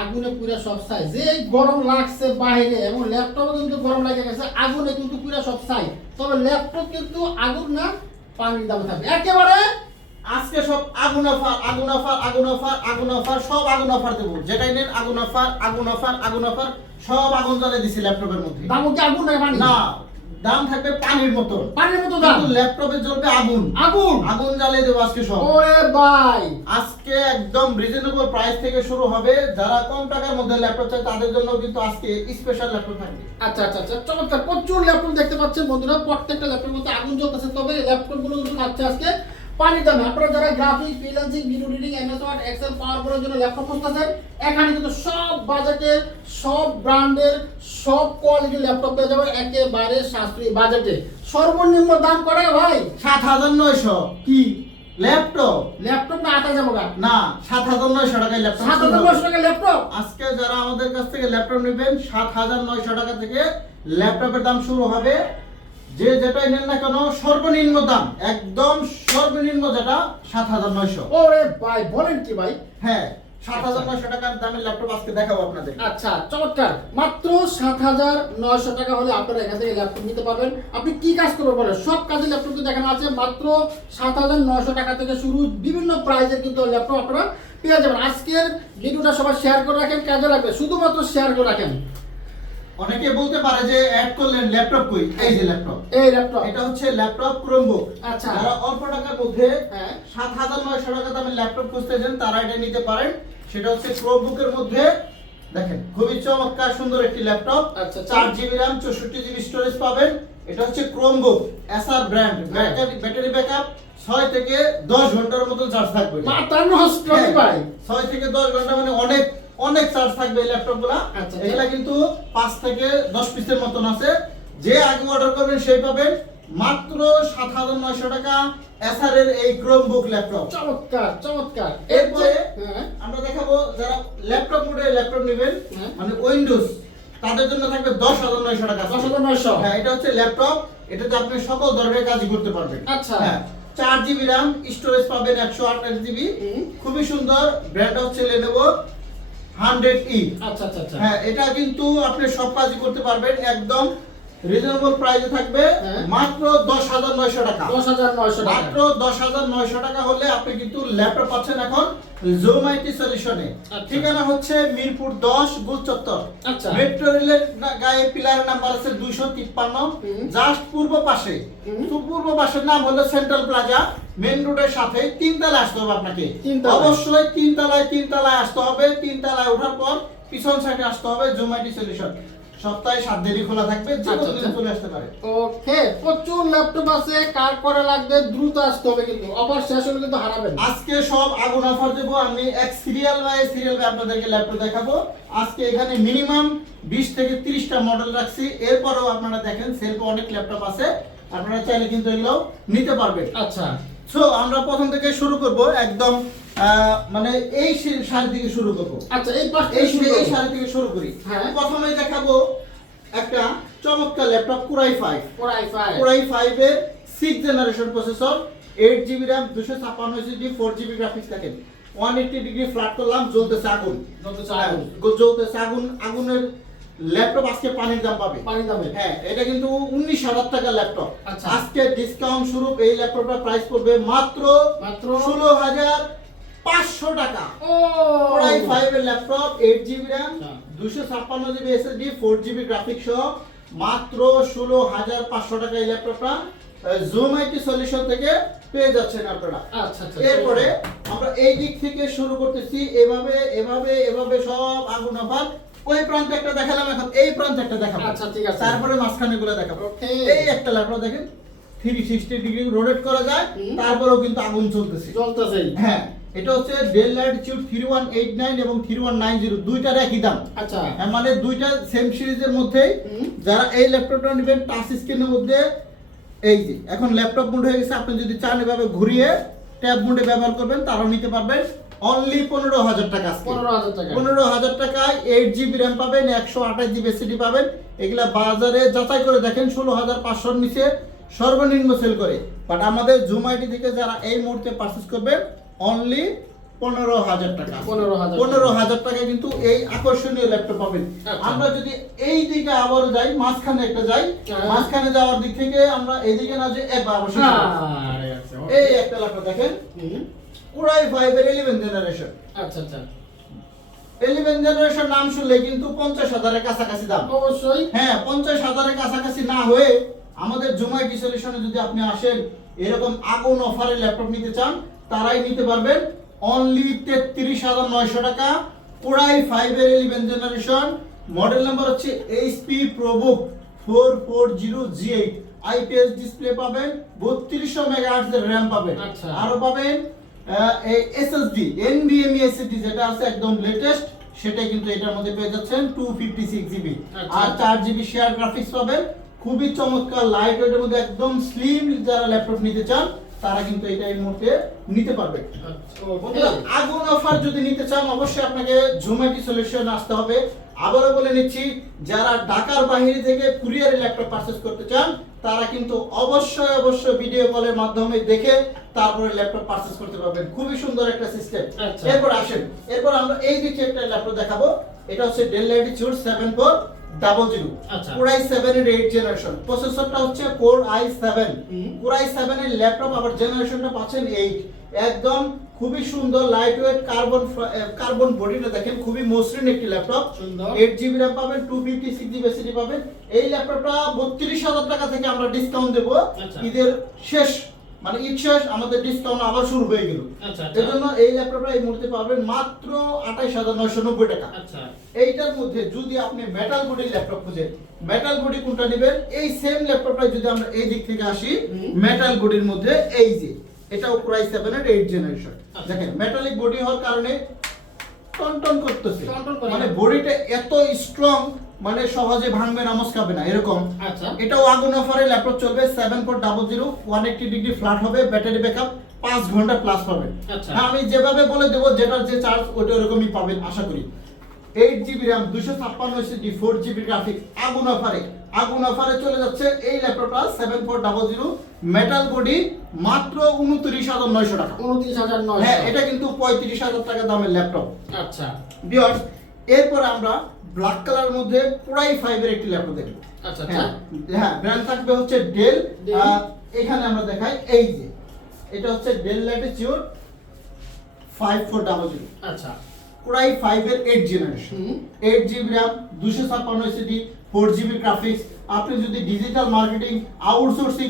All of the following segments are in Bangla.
আগুনে পুরা সব ছাই, যে গরম লাগছে বাইরে এবং ল্যাপটপও কিন্তু গরম লাগে গেছে, আগুনে কিন্তু পুরা সব ছাই। তবে ল্যাপটপ কিন্তু আগুন না, পানির দাম থাকবে একেবারে। আজকে সব আগুন অফার, আগুন অফার, আগুন অফার, আগুন অফার, সব আগুন অফার দেবো। যেটাই নেন আগুন অফার, আগুন অফার, আগুন অফার, সব আগুন জ্বালিয়ে দিছি ল্যাপটপের মধ্যে। দাম কি আগুন না পানি? না, দাম থাকবে পানির মতো, পানির মতো দাম, কিন্তু ল্যাপটপে জ্বলবে আগুন। আগুন আগুন জ্বালিয়ে দেবো আজকে সব। ওরে ভাই, আজকে একদম রিজনেবল প্রাইস থেকে শুরু হবে। যারা কম টাকার মধ্যে ল্যাপটপ চায় তাদের জন্য কিন্তু আজকে স্পেশাল ল্যাপটপ থাকবে। আচ্ছা আচ্ছা আচ্ছা, চমৎকার। প্রচুর ল্যাপটপ দেখতে পাচ্ছেন বন্ধুরা, প্রত্যেকটা ল্যাপটপের মধ্যে আগুন জ্বলতেছে। তবে ল্যাপটপ গুলো কিন্তু থাকছে আজকে পানির দামে। আপনারা যারা graphics, freelancing, video editing, MS Word, Excel, পাওয়ার পয়েন্টের জন্য ল্যাপটপ খুঁজতেছেন, এখানে কিন্তু সব বাজেটের, সব ব্র্যান্ডের, সব কোয়ালিটির ল্যাপটপ পেয়ে যাবেন একেবারে সাশ্রয়ী বাজেটে। সর্বনিম্ন দাম করে ভাই 7,900 কি ল্যাপটপ। ল্যাপটপ না আটা যাবো গা? না, 7,900 টাকায় ল্যাপটপ। 7,900 টাকা ল্যাপটপ। আজকে যারা আমাদের কাছ থেকে ল্যাপটপ নেবেন 7,900 টাকা থেকে ল্যাপটপের দাম শুরু হবে। যে যেটাই নেন না কেন সর্বনিম্ন দাম, একদম সর্বনিম্ন যেটা 7,900। ওরে ভাই বলেন কি ভাই? হ্যাঁ, 7,900 টাকার দামের ল্যাপটপ আজকে দেখাবো আপনাদের। আচ্ছা, চমৎকার। মাত্র 7,900 টাকা হলে আপনারা এখান থেকে ল্যাপটপ নিতে পারবেন। আপনি কি কাজ করবেন বলেন? সব কাজে ল্যাপটপ তো দেখানো আছে। মাত্র 7,900 টাকা থেকে শুরু, বিভিন্ন প্রাইজের কিন্তু ল্যাপটপ আপনারা পেয়ে যাবেন। আজকের ভিডিওটা সবাই শেয়ার করে রাখেন, কাজে লাগবে, শুধুমাত্র শেয়ার করে রাখেন। অনেকে বলতে পারে যে অ্যাড করলেন ল্যাপটপ কই? এই যে ল্যাপটপ, এই ল্যাপটপ, এটা হচ্ছে ল্যাপটপ ক্রোমবুক। আচ্ছা। যারা অল্প টাকার মধ্যে হ্যাঁ 7,900 টাকা দামের ল্যাপটপ খুঁজতেছেন তারা এটা নিতে পারেন। সেটা হচ্ছে ক্রোমবুকের মধ্যে দেখেন খুবই চমৎকার সুন্দর একটি ল্যাপটপ। আচ্ছা, 4GB RAM 64GB স্টোরেজ পাবেন। এটা হচ্ছে Chromebook SR brand. Battery backup 6 থেকে 10 ঘন্টার মতো চার্জ থাকবে। মাথা নষ্ট ভাই। 6 থেকে 10 ঘন্টা মানে অনেক অনেক চার্জ থাকবে এই ল্যাপটপগুলো। আচ্ছা, এগুলা কিন্তু 5 থেকে 10 পিসের মতন আছে। যে আগে অর্ডার করবেন সেই পাবেন মাত্র 7,900 টাকা এসআর এর এই ক্রোমবুক ল্যাপটপ। চমৎকার চমৎকার। এরপরে হ্যাঁ আমরা দেখাবো যারা ল্যাপটপ মোডে ল্যাপটপ নেবেন, হ্যাঁ। মানে উইন্ডোজ, তাদের জন্য থাকবে 10,900 টাকা। 10,900। হ্যাঁ, এটা হচ্ছে ল্যাপটপ, এটাতে আপনি সকল ধরনের কাজই করতে পারবেন। আচ্ছা। হ্যাঁ, 4GB RAM স্টোরেজ পাবেন 128GB। খুবই সুন্দর। ব্র্যান্ড হচ্ছে Lenovo 100E। আচ্ছা আচ্ছা আচ্ছা। হ্যাঁ, এটা কিন্তু আপনি সব কাজই করতে পারবেন। একদম রিজনেবল প্রাইসে থাকবে। হ্যাঁ। মাত্র 10,900 টাকা। 10,900 টাকা। মাত্র 10,900 টাকা হলে আপনি কিন্তু ল্যাপটপ পাচ্ছেন এখন জুম আইটি সলিউশনে। আচ্ছা। ঠিকানা হচ্ছে মিরপুর 10 গোল চত্বর। আচ্ছা। মেট্রো রেলের গায়ে পিলারের নাম্বার আছে 253, জাস্ট পূর্ব পাশে। তো পূর্ব পাশের নাম হলো সেন্ট্রাল প্লাজা। মেন রোডের সাথে 3 তলায় আসতে হবে আপনাকে। অবশ্যই 3 তলায় আসতে হবে। 3 তলায় ওঠার পর পিছন সাইডে আসতে হবে জুম আইটি সলিউশন। সপ্তাহে 7 দিনই খোলা থাকবে, যে কোনো দিন চলে আসতে পারে। ওকে, প্রচুর ল্যাপটপ আছে, কার করে লাগবে দ্রুত আসতে হবে, কিন্তু অফার শেষ হলে কিন্তু হারাবেন। আজকে সব আগুন অফার দেবো আমি। এক সিরিয়াল বাই আপনাদেরকে ল্যাপটপ দেখাবো। আজকে এখানে মিনিমাম 20 থেকে 30টা মডেল রাখছি। এরপরেও আপনারা দেখেন সেলফে অনেক ল্যাপটপ আছে, আপনারা চাইলে কিন্তু এগুলো নিতে পারবেন। আচ্ছা। সো আমরা প্রথম থেকে শুরু করব, একদম মানে এই শাড়ি থেকে শুরু করব। আচ্ছা, এই পাশ এই এই শাড়ি থেকে শুরু করি। হ্যাঁ। প্রথমেই দেখাবো একটা চমৎকার ল্যাপটপ কোরাই 5। কোরাই 5 এর 6 generation processor, 8GB RAM 256GB 4GB graphics থাকেন। 180 ডিগ্রি ফ্ল্যাট করলাম, জ্বলতেছে আগুন। জ্বলতেছে আগুন। আগুনের ল্যাপটপ আজকে পানির দাম পাবে। পানির দামে। হ্যাঁ, এটা কিন্তু 19,000 টাকার ল্যাপটপ। আচ্ছা। আজকে ডিসকাউন্ট স্বরূপ এই ল্যাপটপটার প্রাইস পড়বে মাত্র 16,500 টাকা। ও কোরাই 5 এর laptop, 8GB RAM 256GB SSD 4GB graphics সহ মাত্র 16,500 টাকা এই ল্যাপটপটা জুম আইটি সলিউশন থেকে পেয়ে যাচ্ছেন আপনারা। আচ্ছা আচ্ছা। এরপরে আমরা এই দিক থেকে শুরু করতেছি, এভাবে এভাবে এভাবে সব আগুন অফার। ওই প্রান্তে একটা দেখালাম, এখন এই প্রান্তে একটা দেখাবো। আচ্ছা, ঠিক আছে। তারপরে মাঝখানে গুলো দেখাবো। ওকে। এই একটা ল্যাপটপ দেখেন 360 ডিগ্রি রোটেট করা যায়, তারপরেও কিন্তু আগুন চলতেছে। হ্যাঁ, এটা হচ্ছে ডেল ল্যাটিটিউড 3189 এবং 3190, দুইটার একই দাম। আচ্ছা। মানে দুইটা সেম সিরিজের মধ্যেই। যারা এই ল্যাপটপটা নেবেন টাচ স্ক্রিনের মধ্যে, এই যে এখন ল্যাপটপ মোড হয়ে গেছে, আপনি যদি চান এভাবে ঘুরিয়ে ট্যাব মোডে ব্যবহার করবেন তারাও নিতে পারবেন। অনলি 15,000 টাকা। 15,000 টাকা। 15,000 টাকায় 8GB RAM পাবেন, 128GB SSD পাবেন। এগুলা বাজারে যাচাই করে দেখেন 16,500 নিচে সর্বনিম্ন সেল করে। বাট আমাদের জুম আইটি থেকে যারা এই মুহূর্তে পারচেজ করবেন অনলি 15,000 টাকা। 15,000 15,000 টাকা কিন্তু এই আকর্ষণীয় ল্যাপটপ পাবেন। আচ্ছা। আমরা যদি এই দিকে আবার যাই, মাঝখানে একটা যাই, হ্যাঁ। মাঝখানে যাওয়ার দিক থেকে আমরা এইদিকে না যে একবার অবশ্যই আরে আচ্ছা, এই একটা ল্যাপটপ দেখেন, Core i5 এর 11 জেনারেশন। আচ্ছা আচ্ছা 11 জেনারেশন নাম শুনলে কিন্তু 50,000 এর কাছাকাছি দাম। অবশ্যই। হ্যাঁ, 50,000 এর কাছাকাছি না হয়ে আমাদের জুমাইটি সলিউশনে যদি আপনি আসেন, এরকম আগুন অফারে ল্যাপটপ নিতে চান, তারাই নিতে পারবেন অনলি 33,900 টাকা। Core i5 এর 11 জেনারেশন, মডেল নাম্বার হচ্ছে HP ProBook 440G8, IPS display পাবেন, 3200 মেগাহার্টজ এর RAM পাবেন। আচ্ছা। আরো পাবেন এই SSD NVMe SSD যেটা আছে একদম লেটেস্ট, সেটা কিন্তু এটার মধ্যে পেয়ে যাচ্ছেন 256 জিবি। আচ্ছা। আর 4 জিবি শেয়ার গ্রাফিক্স পাবেন। খুবই চমৎকার লাইট ওয়েটের মধ্যে একদম স্লিম যারা ল্যাপটপ নিতে চান, তারা কিন্তু এটা এই মুহূর্তে নিতে পারবে। আচ্ছা, বন্ধুরা, আগুন অফার যদি নিতে চান, অবশ্যই আপনাকে জুমাইটি সলিউশন আসতে হবে। আবারও বলে নিচ্ছি, যারা ঢাকার বাইরে থেকে কুরিয়ারে ল্যাপটপ পারচেজ করতে চান, তারা কিন্তু অবশ্যই ভিডিও কলের মাধ্যমে দেখে তারপরে ল্যাপটপ পারচেজ করতে পারবেন। খুবই সুন্দর একটা সিস্টেম। আচ্ছা। এরপর আসেন, এরপর আমরা এই দিকে একটা ল্যাপটপ দেখাবো। এটা হচ্ছে Dell Latitude 7400, আচ্ছা। Core i7 এর 8 জেনারেশন। প্রসেসরটা হচ্ছে Core i7, Core i7 এর ল্যাপটপ, আবার জেনারেশনটা পাচ্ছেন 8। একদম খুবই সুন্দর লাইট ওয়েট কার্বন বডিটা দেখেন, খুবই মসৃণ একটি ল্যাপটপ। সুন্দর। 8 জিবি RAM পাবেন, 256 জিবি এসএসডি পাবেন। এই ল্যাপটপটা 32,000 টাকা থেকে আমরা ডিসকাউন্ট দেব। আচ্ছা। ঈদের শেষ, মানে ঈদ শেষ, আমাদের ডিসকাউন্ট আবার শুরু হয়ে গেল। আচ্ছা এর জন্য এই ল্যাপটপটা এই মুহূর্তে পাবেন মাত্র 28,990 টাকা। আচ্ছা এইটার মধ্যে যদি আপনি মেটাল বডির ল্যাপটপ খুঁজেন, মেটাল বডি কোনটা নেবেন? এই সেম ল্যাপটপটা যদি আমরা এই দিক থেকে আসি, মেটাল বডির মধ্যে এই যে এটাও Core i7 এর 8 জেনারেশন। দেখেন মেটালিক বডি হওয়ার কারণে টনটন করতেছে, টনটন করে। মানে বডিটা এত স্ট্রং, মানে সহজে ভাঙবে না, মস্কাবে না এরকম। আচ্ছা। এটাও আগুন অফারে ল্যাপটপ চলবে 7400, 180 ডিগ্রি ফ্ল্যাট হবে, ব্যাটারি ব্যাকআপ 5 ঘন্টা প্লাস পাবেন। আচ্ছা। হ্যাঁ, আমি যেভাবে বলে দেবো, যেটার যে চার্জ ওটা ওরকমই পাবেন আশা করি। 8 GB RAM, 256 SSD, 4 GB graphics, আগুন অফারে চলে যাচ্ছে এই ল্যাপটপটা 7400 মেটাল বডি মাত্র 29,900 টাকা। 29,900। হ্যাঁ, এটা কিন্তু 35,000 টাকা দামের ল্যাপটপ। আচ্ছা ভিউয়ার্স, এরপর আমরা ব্ল্যাক কালারের মধ্যে Core i5 এর একটি ল্যাপটপ দেখব। আচ্ছা হ্যাঁ, ব্র্যান্ড থাকবে হচ্ছে ডেল। Dell। এখানে আমরা দেখাই, এই যে এটা হচ্ছে Dell Latitude 5400, আচ্ছা Core i5 এর 8 generation, 8 GB RAM, 256 SSD, 4 GB graphics. আপনি যদি ডিজিটাল মার্কেটিং, আউটসোর্সিং,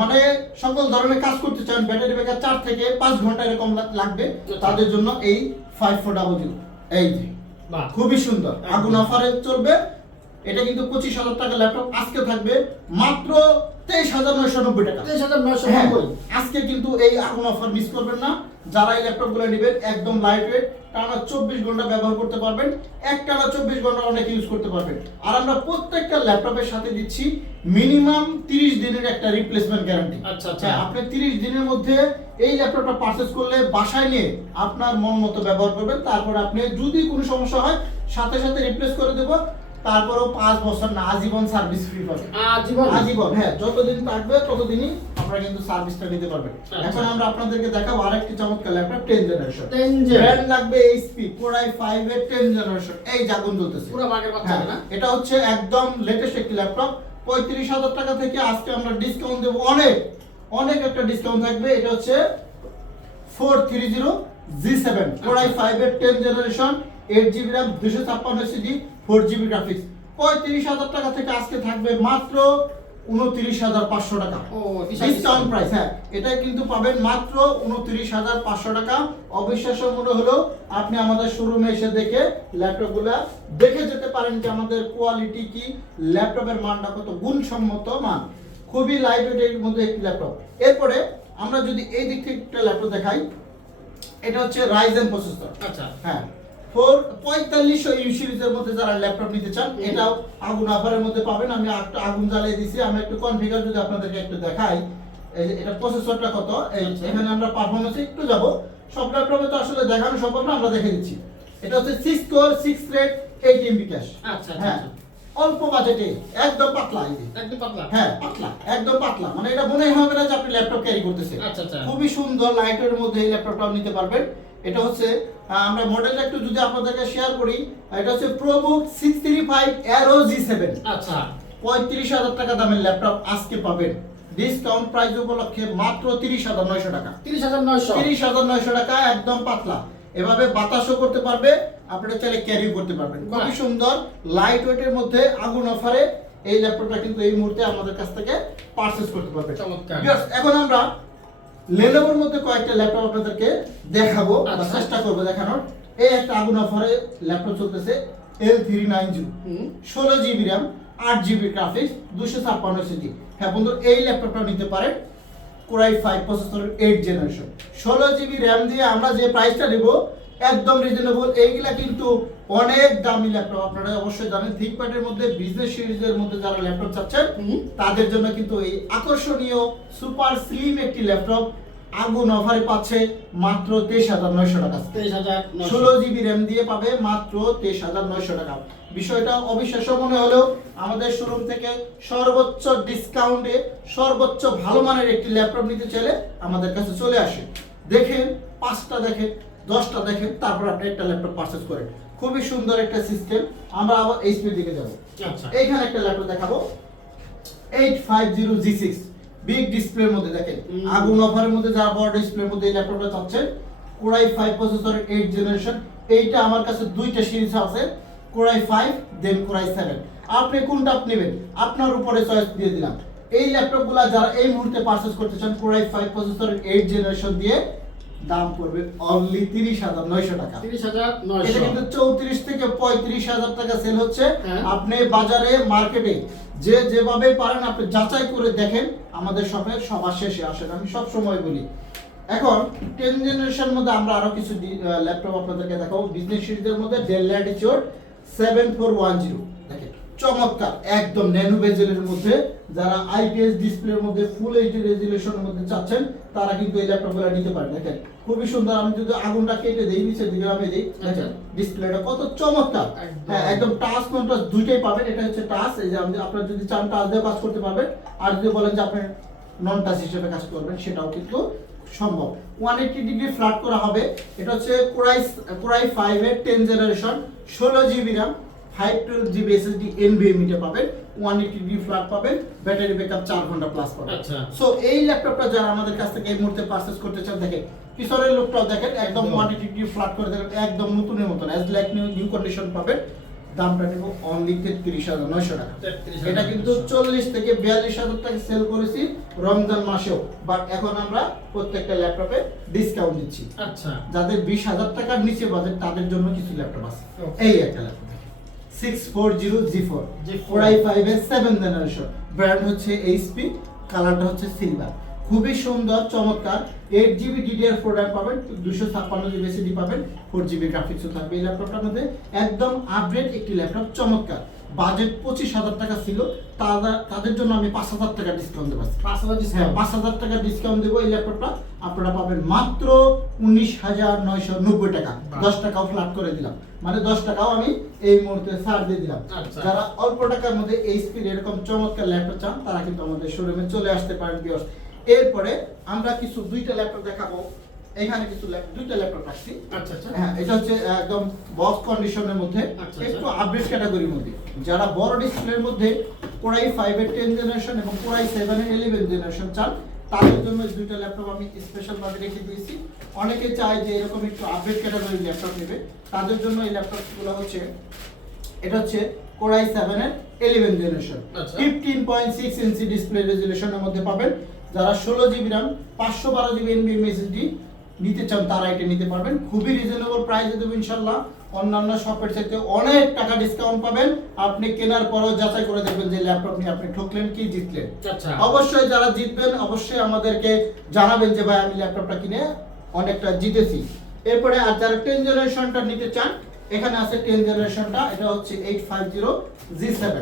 মানে সকল ধরনের কাজ করতে চান, ব্যাটারি ব্যাকআপ 4 থেকে 5 ঘন্টা এরকম লাগবে, তাদের জন্য এই 5400। এই যে বাহ খুবই সুন্দর, আগুন অফারে চলবে। এটা কিন্তু 25,000 টাকা ল্যাপটপ, আজকে থাকবে মাত্র 23,990 টাকা। 23,990। হ্যাঁ, আজকে কিন্তু এই আগুন অফার মিস করবেন না। যারা এই ল্যাপটপগুলো নেবেন, একদম লাইট ওয়েট, টানা 24 ঘন্টা ব্যবহার করতে পারবেন, একটানা 24 ঘন্টা অনেক ইউজ করতে পারবেন। আর আমরা প্রত্যেকটা ল্যাপটপের সাথে দিচ্ছি মিনিমাম 30 দিনের একটা রিপ্লেসমেন্ট গ্যারান্টি। আচ্ছা, আচ্ছা। হ্যাঁ, আপনি 30 দিনের মধ্যে এই ল্যাপটপটা পারচেজ করলে বাসায় নিয়ে আপনার মন মতো ব্যবহার করবেন। তারপর আপনি যদি কোনো সমস্যা হয়, সাথে সাথে রিপ্লেস করে দেব। তারপরও 5 বছর না, আজীবন সার্ভিস ফ্রি পাবেন। আজীবন, হ্যাঁ, যতদিন থাকবে ততদিনই আপনারা কিন্তু সার্ভিসটা নিতে পারবেন। এখন আমরা আপনাদেরকে দেখাবো আরেকটি চমৎকার ল্যাপটপ 10 জেনারেশন। ব্র্যান্ড লাগবে HP, Core i5 এর 10 জেনারেশন। এই জাগুন জ্বলতেছে পুরো বাগের বাচ্চা না। এটা হচ্ছে একদম লেটেস্ট একটি ল্যাপটপ। 35,000 টাকা থেকে আজকে আমরা ডিসকাউন্ট দেব, অনেক একটা ডিসকাউন্ট থাকবে। এটা হচ্ছে 430G7, Core i5 এর 10 generation, 8 GB RAM, 256 SSD, 4 GB graphics. 35,000 টাকা থেকে আজকে থাকবে মাত্র 29,500 টাকা। Discount price. হ্যাঁ, এটা কিন্তু পাবেন মাত্র 29,500 টাকা। অবিশ্বাস্য মনে হলো আপনি আমাদের শোরুমে এসে দেখে ল্যাপটপগুলো দেখে যেতে পারেন যে আমাদের কোয়ালিটি কি, ল্যাপটপের মানটা কত গুণসম্মত মান। খুবই লাইট ওয়েটের মধ্যে একটি ল্যাপটপ। এরপরে আমরা যদি এই দিক থেকে একটা ল্যাপটপ দেখাই, এটা হচ্ছে Ryzen প্রসেসর। আচ্ছা হ্যাঁ, 4500 ইউ সিরিজের মধ্যে যারা ল্যাপটপ নিতে চান, এটাও আগুন অফারের মধ্যে পাবেন। আমি একটা আগুন জ্বালিয়ে দিছি, আমি একটু কনফিগার যদি আপনাদেরকে একটু দেখাই। এই যে এটা প্রসেসরটা কত, এখানে আমরা পারফরম্যান্সে একটু যাব। সব ল্যাপটপে তো আসলে দেখানো সম্ভব না, আমরা দেখে দিচ্ছি। এটা হচ্ছে 6 কোর 6 থ্রেড 8 এমবি ক্যাশ। আচ্ছা হ্যাঁ, অল্প বাজেটে, একদম পাতলা। এই যে একদম পাতলা। হ্যাঁ, পাতলা, একদম পাতলা, মানে এটা মনেই হবে না যে আপনি ল্যাপটপ ক্যারি করতেছেন। আচ্ছা আচ্ছা। খুবই সুন্দর লাইটের মধ্যে এই ল্যাপটপটাও নিতে পারবেন। এটা হচ্ছে আমরা মডেলটা একটু যদি আপনাদেরকে শেয়ার করি, এটা হচ্ছে প্রোবুক 635 অ্যারো G7। আচ্ছা 35,000 টাকা দামের ল্যাপটপ আজকে পাবেন ডিসকাউন্ট প্রাইস উপলক্ষে মাত্র 30,900 টাকা। 30,900 30,900 টাকা একদম পাতলা, এভাবে বাতাসও করতে পারবে, আপনারা চাইলে ক্যারি করতে পারবেন। খুবই সুন্দর লাইট ওয়েটের মধ্যে আগুন অফারে এই ল্যাপটপটা কিন্তু এই মুহূর্তে আমাদের কাছ থেকে পারচেজ করতে পারবেন। চমৎকার। Viewers, এখন আমরা লেনোভোর মধ্যে কয়েকটা ল্যাপটপ আপনাদেরকে দেখাবো বা আচ্ছা। চেষ্টা করবো দেখানোর। এই একটা আগুন অফারে ল্যাপটপ চলতেছে L390 16 GB RAM 8 GB graphics 256 CG. হ্যাঁ বন্ধু, এই ল্যাপটপটা নিতে পারেন কোরাই 5 প্রসেসরের 8 জেনারেশন 16 জিবি র্যাম দিয়ে আমরা যে প্রাইসটা দেব একদম রিজনেবল। এইগুলা কিন্তু অনেক দামি ল্যাপটপ, আপনারা অবশ্যই জানেন। থিংকপ্যাডের মধ্যে বিজনেস সিরিজের মধ্যে যারা ল্যাপটপ চাচ্ছেন তাদের জন্য কিন্তু এই আকর্ষণীয় সুপার স্লিম একটি ল্যাপটপ আগুন অফারে পাচ্ছে মাত্র 23,900 টাকা। 23,900 16 জিবি র্যাম দিয়ে পাবে মাত্র 23,900 টাকা। বিষয়টা অবিশ্বাস্য মনে হলেও আমাদের শোরুম থেকে সর্বোচ্চ ডিসকাউন্টে সর্বোচ্চ ভালো মানের একটি ল্যাপটপ নিতে চাইলে আমাদের কাছে চলে আসে, দেখেন 5টা দেখেন 10টা দেখেন, তারপর আপনি একটা ল্যাপটপ পারচেজ করেন। খুবই সুন্দর একটা সিস্টেম। আমরা আবার এইচপি দিকে যাব। আচ্ছা এইখানে একটা ল্যাপটপ দেখাবো 850 G6 বিগ ডিসপ্লের মধ্যে দেখেন আগুন অফারের মধ্যে যারা বড় ডিসপ্লের মধ্যে এই ল্যাপটপটা চাচ্ছেন কোরাই 5 প্রসেসরের 8 জেনারেশন। এইটা আমার কাছে দুইটা সিরিজ আছে, কোরাই 5 দেন কোরাই 7। আপনি কোনটা নেবেন আপনার উপরে চয়েস দিয়ে দিলাম। এই ল্যাপটপগুলো যারা এই মুহূর্তে পারচেজ করতে চান কোরাই 5 প্রসেসরের 8 জেনারেশন দিয়ে দাম পড়বে অনলি 30,900 টাকা। 30,900 এটা কিন্তু 34 থেকে 35,000 টাকা সেল হচ্ছে। হ্যাঁ। আপনি বাজারে মার্কেটে যে যেভাবে পারেন আপনি যাচাই করে দেখেন, আমাদের শপে সবার শেষে আসেন, আমি সব সময় বলি। এখন 10 জেনারেশন মধ্যে আমরা আরো কিছু ল্যাপটপ আপনাদেরকে দেখাবো। বিজনেস সিরিজের মধ্যে ডেল ল্যাটিটিউড 7410 দেখেন চমৎকার একদম ন্যানো বেজেলের মধ্যে যারা আইপিএস ডিসপ্লের মধ্যে ফুল এইচডি রেজোলিউশনের মধ্যে চাচ্ছেন তারা কিন্তু এই ল্যাপটপগুলো নিতে পারেন। দেখেন খুবই সুন্দর। আমি যদি আগুনটা কেটে দেই নিচের দিকে আমি দেই, দেখেন ডিসপ্লেটা কত চমৎকার। হ্যাঁ একদম টাচ কন্ট্রাস্ট দুইটাই পাবেন। এটা হচ্ছে টাচ, এই যে আপনারা যদি চান টাচ দিয়ে কাজ করতে পারবেন, আর যদি বলেন যে আপনি নন টাচ হিসেবে কাজ করবেন সেটাও কিন্তু সম্ভব। 180 ডিগ্রি ফ্ল্যাট করা হবে। এটা হচ্ছে কোরাই 5 এর 10 generation 16 GB RAM 512 GB SSD NVMe তে পাবেন। 180 ডিগ্রি ফ্ল্যাট পাবেন, ব্যাটারি ব্যাকআপ 4 ঘন্টা প্লাস পাবেন। আচ্ছা সো এই ল্যাপটপটা যারা আমাদের কাছ থেকে এই মুহূর্তে পারচেজ করতে চান দেখেন পিছনের লুকটাও দেখেন একদম 180 ডিগ্রি ফ্ল্যাট করে দেখেন একদম নতুনের মতন অ্যাজ লাইক নিউ কন্ডিশন পাবেন। দামটা নেব অনলি 33,900 টাকা। 33,900 এটা কিন্তু 40 থেকে 42,000 টাকা সেল করেছি রমজান মাসেও, বাট এখন আমরা প্রত্যেকটা ল্যাপটপে ডিসকাউন্ট দিচ্ছি। আচ্ছা যাদের 20,000 টাকার নিচে বাজেট তাদের জন্য কিছু ল্যাপটপ আছে। Okay. এই একটা ল্যাপটপ 640 G4 G4 কোরাই 5 এর 7 জেনারেশন, ব্র্যান্ড হচ্ছে এইচপি, কালারটা হচ্ছে সিলভার। খুবই সুন্দর চমৎকার। 8 জিবি DDR4 RAM পাবেন, 256 জিবি এসএসডি পাবেন, 4 জিবি গ্রাফিক্সও থাকবে এই ল্যাপটপটার মধ্যে। একদম আপডেট একটি ল্যাপটপ, চমৎকার। বাজেট 25,000 টাকা ছিল, তাদের জন্য আমি 5,000 টাকা ডিসকাউন্ট দেব। 5,000 হ্যাঁ ডিসকাউন্ট 5,000 টাকা ডিসকাউন্ট দেবো। এই ল্যাপটপটা আপনারা পাবেন মাত্র 19,990 টাকা। বাহ। 10 টাকাও ফ্ল্যাট করে দিলাম, মানে 10 টাকাও আমি এই মুহূর্তে ছাড় দিয়ে দিলাম। আচ্ছা। যারা অল্প টাকার মধ্যে এইচপির এরকম চমৎকার ল্যাপটপ চান তারা কিন্তু আমাদের শোরুমে চলে আসতে পারেন ভিউয়ার্স। এরপরে আমরা কিছু দুইটা ল্যাপটপ দেখাবো। এখানে কিছু দুইটা ল্যাপটপ রাখছি। আচ্ছা আচ্ছা হ্যাঁ এটা হচ্ছে একদম বক্স কন্ডিশনের মধ্যে, আচ্ছা, একটু আপডেট ক্যাটাগরির মধ্যে। যারা বড় ডিসপ্লের মধ্যে কোরাই 5 এর 10 জেনারেশন এবং কোরাই 7 এর 11 জেনারেশন চান তাদের জন্য এই দুইটা ল্যাপটপ আমি স্পেশাল ভাবে রেখে দিয়েছি। অনেকে চায় যে এরকম একটু আপডেট ক্যাটাগরির ল্যাপটপ নেবে, তাদের জন্য এই ল্যাপটপগুলো হচ্ছে এটা হচ্ছে কোরাই 7 এর 11 জেনারেশন আচ্ছা। 15.6 ইঞ্চি ডিসপ্লে রেজোলিউশনের মধ্যে পাবেন। যারা 16 GB RAM 512 GB NVM SSD নিতে চান তারা এটা নিতে পারবেন। খুবই রিজনেবল প্রাইসে দেবো ইনশাআল্লাহ। অন্যান্য শপের থেকে অনেক টাকা ডিসকাউন্ট পাবেন। আপনি কেনার পরও যাচাই করে দেখবেন যে ল্যাপটপ নিয়ে আপনি ঠকলেন কি জিতলেন। আচ্ছা অবশ্যই যারা জিতবেন অবশ্যই আমাদেরকে জানাবেন যে ভাই আমি ল্যাপটপটা কিনে অনেকটা জিতেছি। এরপরে আর যারা 10 জেনারেশনটা নিতে চান এখানে আছে 10 জেনারেশনটা, এটা হচ্ছে 850 G7।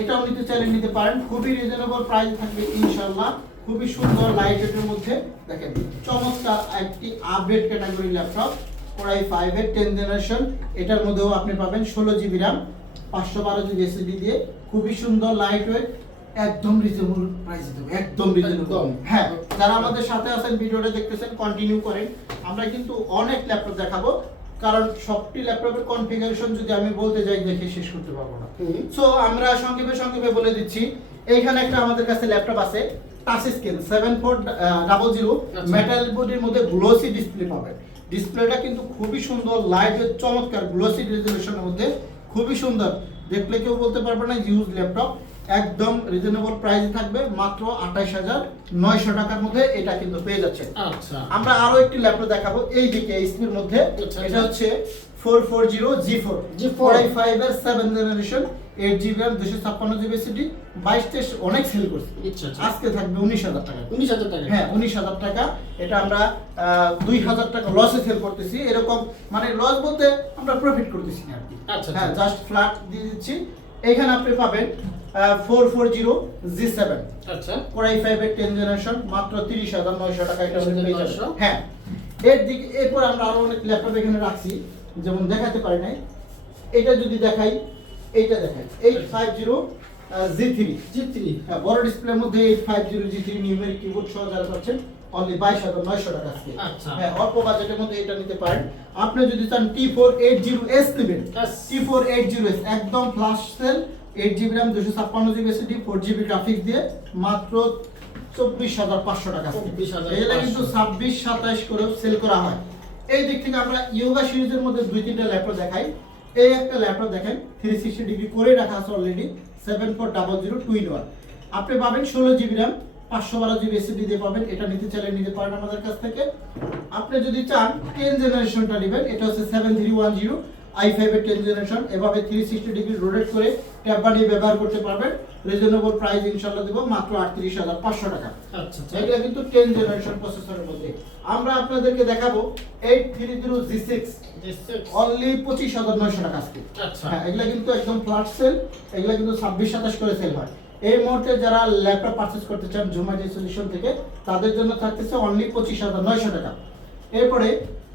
এটাও নিতে চাইলে নিতে পারেন। খুবই রিজনেবল প্রাইস থাকবে ইনশাআল্লাহ। খুবই সুন্দর লাইট ওয়েটের মধ্যে দেখেন চমৎকার একটি আপডেট ক্যাটাগরি ল্যাপটপ কোরাই 5 এর 10 জেনারেশন। এটার মধ্যেও আপনি পাবেন 16 জিবি র্যাম 512 জিবি এসএসডি দিয়ে। খুবই সুন্দর লাইট ওয়েট, একদম রিজনেবল প্রাইস দেব, একদম রিজনেবল। একদম। হ্যাঁ যারা আমাদের সাথে আছেন ভিডিওটা দেখতেছেন কন্টিনিউ করেন। আমরা কিন্তু অনেক ল্যাপটপ দেখাবো, কারণ সবটি ল্যাপটপের কনফিগারেশন যদি আমি বলতে যাই দেখে শেষ করতে পারবো না। সো আমরা সংক্ষেপে বলে দিচ্ছি। এইখানে একটা আমাদের কাছে ল্যাপটপ আছে টাচ স্ক্রিন 7400 মেটাল বডির মধ্যে গ্লোসি ডিসপ্লে পাবেন। ডিসপ্লেটা কিন্তু খুবই সুন্দর, লাইট চমৎকার, গ্লোসি রেজোলিউশনের মধ্যে খুবই সুন্দর, দেখলে কেউ বলতে পারবে না ইউজ ল্যাপটপ। একদম রিজনেবল প্রাইসে থাকবে, মাত্র 28900 টাকার মধ্যে এটা কিন্তু পেয়ে যাচ্ছে। আচ্ছা, আমরা আরো একটি ল্যাপটপ দেখাবো এই দিকে এইচপির মধ্যে। এটা হচ্ছে 440 G4 i5 এর 7th generation, 8GB RAM, 256GB SSD, 22 অনেক সেল করছে। আচ্ছা, আজকে থাকবে 19000 টাকা। 19000 টাকা? হ্যাঁ 19000 টাকা। এটা আমরা 2000 টাকা লসে সেল করতেছি, এরকম মানে লস বলতে আমরা প্রফিট করতেছি না আর কি। আচ্ছা, হ্যাঁ জাস্ট ফ্ল্যাট দিয়ে দিচ্ছি। এখানে আপনি পাবেন 440 G7, আচ্ছা, Core i5 এর 10th জেনারেশন, মাত্র 30900 টাকা এটা আপনি পেয়ে যাবেন। 30900 হ্যাঁ এরপর আমরা আরো অনেক ল্যাপটপ এখানে রাখছি, যেমন দেখাতে পারি নাই। এটা যদি দেখাই, এইটা দেখাই 850 G3। হ্যাঁ বড় ডিসপ্লের মধ্যে 850 G3 নিউমেরিক কিবোর্ড সহ যারা পাচ্ছেন অনলি 22900 টাকা আজকে। আচ্ছা। হ্যাঁ অল্প বাজেটের মধ্যে এটা নিতে পারেন। আপনি যদি চান T480S নেবেন, T480S একদম flash sell, 8GB RAM, 256GB SSD, 4GB graphics দিয়ে মাত্র 24500 টাকা। 24500 এগুলা কিন্তু 26-27 করেও সেল করা হয়। এই দিক থেকে আমরা ইয়োগা সিরিজের মধ্যে 2-3টা ল্যাপটপ দেখাই। এই একটা ল্যাপটপ দেখেন 360 ডিগ্রি করে রাখা আছে অলরেডি, 7400 2-in-1। আপনি পাবেন 16GB RAM, 512GB SSD দিয়ে পাবেন। এটা নিতে চাইলে নিতে পারেন আমাদের কাছ থেকে। আপনি যদি চান 10 জেনারেশনটা নেবেন, এটা হচ্ছে 7310 i5 এর 10 জেনারেশন, এভাবে 360 ডিগ্রি রোটেট করে ট্যাব বানিয়ে ব্যবহার করতে পারবেন। রিজনেবল প্রাইস ইনশাআল্লাহ দেব মাত্র 38500 টাকা। আচ্ছা, এটা কিন্তু 10 জেনারেশন প্রসেসরের মধ্যে। আমরা আপনাদেরকে দেখাবো 830 G6 অনলি 25900 টাকা আজকে। আচ্ছা। হ্যাঁ এগুলা কিন্তু একদম ফ্ল্যাট সেল, এগুলা কিন্তু 26-27 করে সেল হয়। এই মুহূর্তে যারা ল্যাপটপ পারচেজ করতে চান জোম্যাটো সলিউশন থেকে, তাদের জন্য থাকতেছে অনলি 25900 টাকা। এরপরে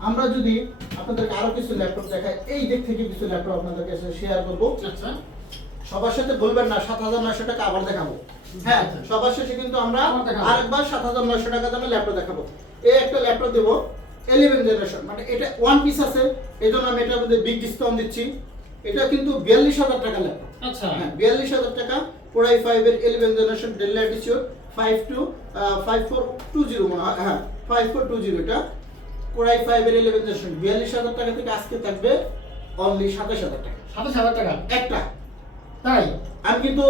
আমরা যদি আপনাদেরকে আরো কিছু ল্যাপটপ দেখাই, এই দিক থেকে কিছু ল্যাপটপ আপনাদেরকে শেয়ার করব। আচ্ছা, সবার সাথে বলবেন না 7900 টাকা আবার দেখাবো। হ্যাঁ সবার শেষে কিন্তু আমরা আরেকবার 7900 টাকা দামে ল্যাপটপ দেখাবো। এই একটা ল্যাপটপ দেব 11 জেনারেশন, মানে এটা ওয়ান পিস আছে, এজন্য আমি এটার মধ্যে বিগ ডিসকাউন্ট দিচ্ছি। এটা কিন্তু 42000 টাকা ল্যাপটপ। আচ্ছা, হ্যাঁ 42000 টাকা। Core i5 এর 11 জেনারেশন Dell Latitude 5420, হ্যাঁ 5420 এটা Core i5 এর 11 জেনারেশন 42000 টাকা থেকে আজকে থাকবে অনলি 27000 টাকা। 27000 টাকা একটা তাই? আমি কিন্তু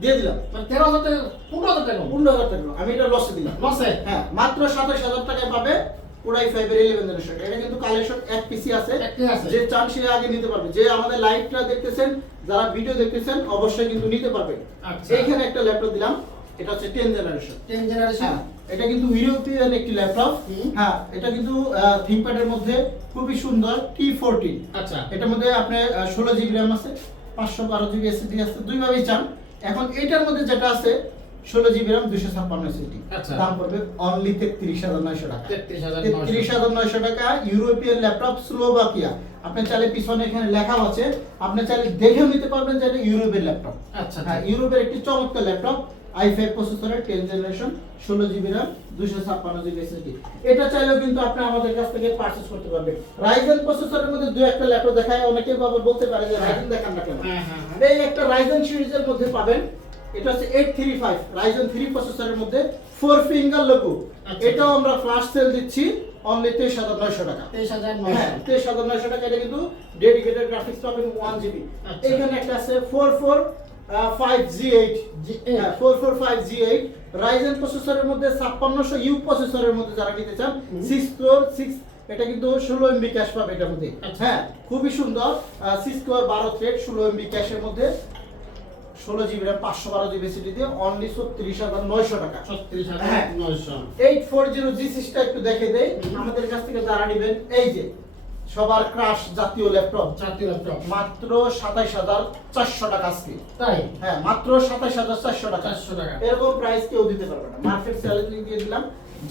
দিয়ে দিলাম, মানে 13000 টাকা, 15000 টাকা 15000 টাকা আমি এটা লসে দিলাম। লসে? হ্যাঁ মাত্র 27000 টাকায় পাবে Core i5 এর 11 জেনারেশন। এটা কিন্তু কালেকশন এক পিসি আছে, একটি আছে। যে চান সে আগে নিতে পারবে। যে আমাদের লাইভটা দেখতেছেন, যারা ভিডিও দেখতেছেন অবশ্যই কিন্তু নিতে পারবেন। আচ্ছা। এইখানে একটা ল্যাপটপ দিলাম, এটা হচ্ছে 10 জেনারেশন। 10 জেনারেশন। হ্যাঁ এটা কিন্তু ইউরোপিয়ান একটি ল্যাপটপ। হ্যাঁ এটা কিন্তু থিংকপ্যাডের মধ্যে খুবই সুন্দর, T14। আচ্ছা, এটার মধ্যে আপনার 16GB RAM আছে, 512GB SSD আছে, দুইভাবেই চান। এখন এটার মধ্যে যেটা আছে 16GB RAM, 256 SSD, আচ্ছা। দাম পড়বে অনলি 33900 টাকা। 33900 33900 টাকা। European laptop, Slovakia. আপনি চাইলে পিছনে এখানে লেখা আছে, আপনি চাইলে দেখেও নিতে পারবেন যে এটা ইউরোপের ল্যাপটপ। আচ্ছা, হ্যাঁ ইউরোপের একটি চমৎকার ল্যাপটপ, i5 প্রসেসরের 10 generation, 16GB RAM, 256GB SSD। এটা চাইলেও কিন্তু আপনি আমাদের কাছ থেকে পারচেজ করতে পারবেন। রাইজেন প্রসেসরের মধ্যে দুই একটা ল্যাপটপ দেখায়, অনেকেই বাবা বলতে পারে যে রাইজেন দেখান না কেন। হ্যাঁ, হ্যাঁ, এই একটা রাইজেন সিরিজের মধ্যে পাবেন, এটা হচ্ছে 835 রাইজেন 3 প্রসেসরের মধ্যে 4 ফিঙ্গার লোগো। আচ্ছা। এটাও আমরা ফ্ল্যাশ সেল দিচ্ছি অনলি 23900 টাকা। 23900। হ্যাঁ 23900 টাকা। এটা কিন্তু ডেডিকেটেড গ্রাফিক্স পাবেন 1GB। আচ্ছা। এখানে একটা আছে 445G8, হ্যাঁ 445G8 রাইজেন প্রসেসরের মধ্যে 5600 ইউ প্রসেসরের মধ্যে যারা নিতে চান 6 কোর 6, এটা কিন্তু 16 MB ক্যাশ পাবে এটার মধ্যে। আচ্ছা। হ্যাঁ খুবই সুন্দর, 6 কোর 12 থ্রেড 16 MB ক্যাশের মধ্যে, 16GB RAM, 512GB SSD দিয়ে অনলি 36900 টাকা। 36900। 840 G6 টা একটু দেখে দেই আমাদের কাছ থেকে যারা নেবেন। এই যে সবার ক্রাশ জাতীয় ল্যাপটপ, জাতীয় ল্যাপটপ মাত্র 27400 টাকা আজকে। তাই? হ্যাঁ মাত্র 27400 টাকা। 400 টাকা। এরকম প্রাইস কেউ দিতে পারবে না, মার্কেট চ্যালেঞ্জিং দিয়ে দিলাম।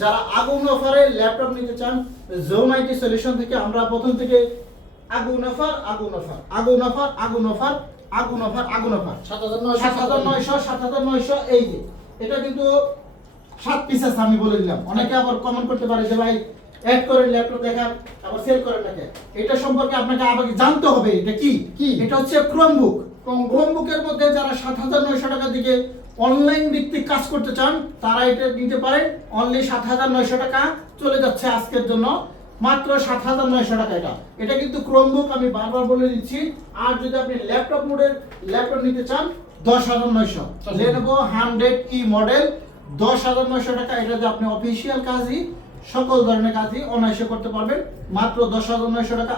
যারা আগুন অফারে ল্যাপটপ নিতে চান জোম্যাটো সলিউশন থেকে, আমরা প্রথম থেকে আগুন অফার আগুন অফার আগুন অফার আগুন অফার আগুন অফার আগুন অফার 7900 এই যে এটা কিন্তু 7 পিস আছে, আমি বলে দিলাম। অনেকে আবার কমেন্ট করতে পারে যে ভাই অ্যাড করেন ল্যাপটপ দেখান আবার সেল করেন নাকি এটা সম্পর্কে আপনাকে আগে জানতে হবে এটা কি কি? এটা হচ্ছে ক্রোমবুক ক্রোমবুকের মধ্যে যারা ৭৯০০ টাকা দিকে অনলাইন ভিত্তিক কাজ করতে চান তারা এটা নিতে পারেন অনলি ৭৯০০ টাকা চলে যাচ্ছে আজকের জন্য মাত্র ৭৯০০ টাকা এটা কিন্তু ক্রোমবুক আমি বারবার বলে দিচ্ছি আর যদি আপনি ল্যাপটপ মোডের ল্যাপটপ নিতে চান ১০৯০০ Lenovo 100E মডেল ১০৯০০ টাকা এটা যে আপনি অফিসিয়াল কাজই সকল ধরনের কাজই অনায়াসে করতে পারবেন মাত্র ১০৯০০ টাকা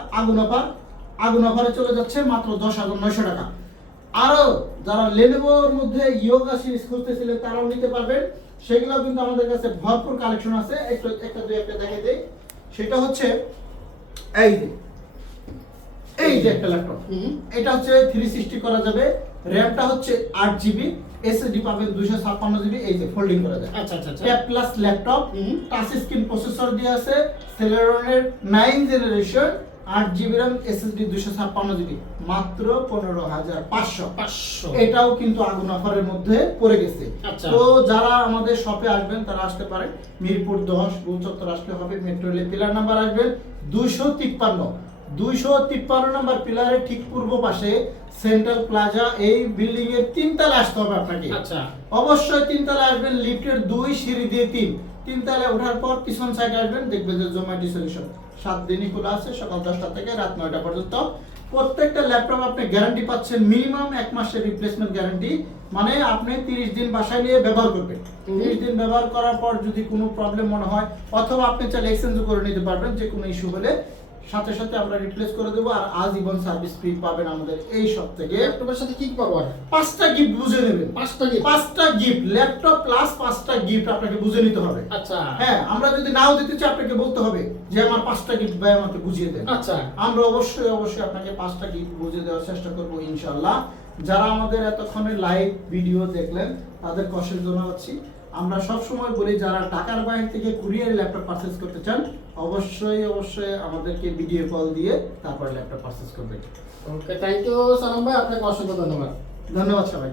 আগুন অফারে চলে যাচ্ছে মাত্র ১০৯০০ টাকা আরো যারা লেনোভোর মধ্যে ইয়োগা সিরিজ খুঁজতেছিলেন তারাও নিতে পারবেন সেগুলো কিন্তু আমাদের কাছে ভরপুর কালেকশন আছে একটা দেখাই দেই সেটা হচ্ছে এই যে একটা ল্যাপটপ এটা হচ্ছে 360 করা যাবে র‍্যামটা হচ্ছে 8GB এসএসডি পাবেন 256GB এই যে ফোল্ডিং করা যায় আচ্ছা আচ্ছা আচ্ছা tab plus laptop touch screen processor দিয়ে আছে সেলেরনের 9 generation 8GB RAM SSD 256GB মাত্র ১৫৫০০ এটাও কিন্তু আগুন অফারের মধ্যে পড়ে গেছে তো যারা আমাদের শপে আসবেন তারা আসতে পারেন মিরপুর 10 গোলচত্বর আসলে হবে মেট্রো রেল পিলার নাম্বার আসবেন 253 নাম্বার পিলারের ঠিক পূর্ব পাশে সেন্ট্রাল প্লাজা এই বিল্ডিং এর 3 তলায় আসতে হবে আপনাকে আচ্ছা অবশ্যই 3 তলায় আসবেন লিফটের 2 সিঁড়ি দিয়ে 3 তলায় ওঠার পর পিছন সাইডে আসবেন দেখবেন যে জোম্যাটো সলিউশন 7 দিনই খোলা আছে সকাল 10টা থেকে রাত 9টা পর্যন্ত প্রত্যেকটা ল্যাপটপ আপনি গ্যারান্টি পাচ্ছেন মিনিমাম 1 মাসের রিপ্লেসমেন্ট গ্যারান্টি মানে আপনি 30 দিন বাসায় নিয়ে ব্যবহার করবেন 30 দিন ব্যবহার করার পর যদি কোনো প্রবলেম মনে হয় অথবা আপনি চাইলে এক্সচেঞ্জ করে নিতে পারবেন যে কোনো ইস্যু হলে সাথে সাথে আমরা রিপ্লেস করে দেব আর আজীবন সার্ভিস ফ্রি পাবেন আমাদের এই শপ থেকে ল্যাপটপের সাথে কি পাবো আর 5টা গিফট বুঝে নেবেন 5টা গিফট ল্যাপটপ প্লাস 5টা গিফট আপনাকে বুঝে নিতে হবে আচ্ছা হ্যাঁ আমরা যদি নাও দিতে চাই আপনাকে বলতে হবে যে আমার 5টা গিফট ভাই আমাকে বুঝিয়ে দেন আচ্ছা আমরা অবশ্যই আপনাকে 5টা গিফট বুঝিয়ে দেওয়ার চেষ্টা করব ইনশাআল্লাহ যারা আমাদের এতক্ষণে লাইভ ভিডিও দেখলেন তাদেরকে অশেষ ধন্যবাদ আমরা সব সময় বলি যারা টাকার বাইরে থেকে কুরিয়ারে ল্যাপটপ পারচেজ করতে চান অবশ্যই আমাদেরকে ভিডিও কল দিয়ে তারপর ল্যাপটপ পারচেজ করবেন ওকে থ্যাংক ইউ সালাম ভাই আপনাকে অসংখ্য ধন্যবাদ সবাই